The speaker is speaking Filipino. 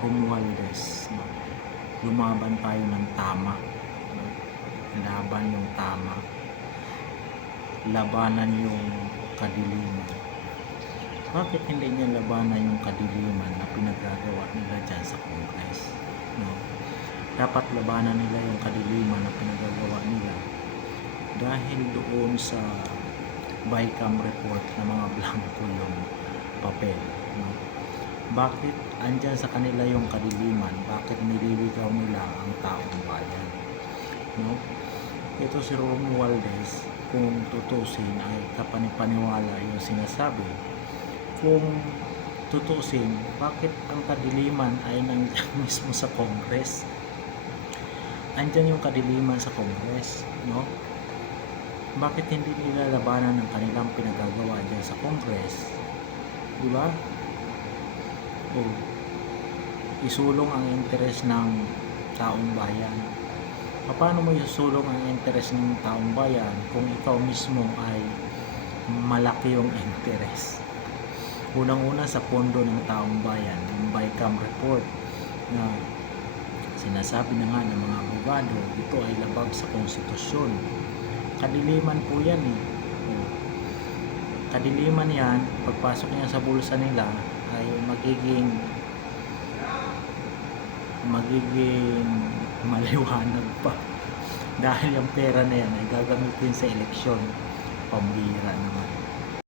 Romualdez. No? Lumaban tayo ng tama. No? Laban yung tama. Labanan yung kadiliman. Bakit hindi niya labanan yung kadiliman na pinagagawa nila dyan sa Congress? No? Dapat labanan nila yung kadiliman na pinagagawa nila dahil doon sa BICAM report na mga blanco yung papel. No? Bakit andyan sa kanila yung kadiliman? Bakit nililigaw nila ang taong bayan? No? Ito si Romualdez, kung tutusin ay kapanipaniwala yung sinasabi. Kung tutusin, bakit ang kadiliman ay nandiyan mismo sa Congress? Andyan yung kadiliman sa Congress, no? bakit hindi nila labanan ng kanilang pinagagawa dyan sa Congress? Di ba? O, isulong ang interes ng taong bayan. Paano mo isulong ang interes ng taong bayan kung ikaw mismo ay malaki yung interes? Unang-una sa pondo ng taong bayan, yung BICAM report na sinasabi na nga ng mga abogado, ito ay labag sa konstitusyon kadiliman po yan eh. Kadiliman yan, pagpasok niya sa bulsa nila ay magiging magiging maliwanag pa. Dahil yung pera na yan ay gagamitin sa eleksyon. Pambira naman.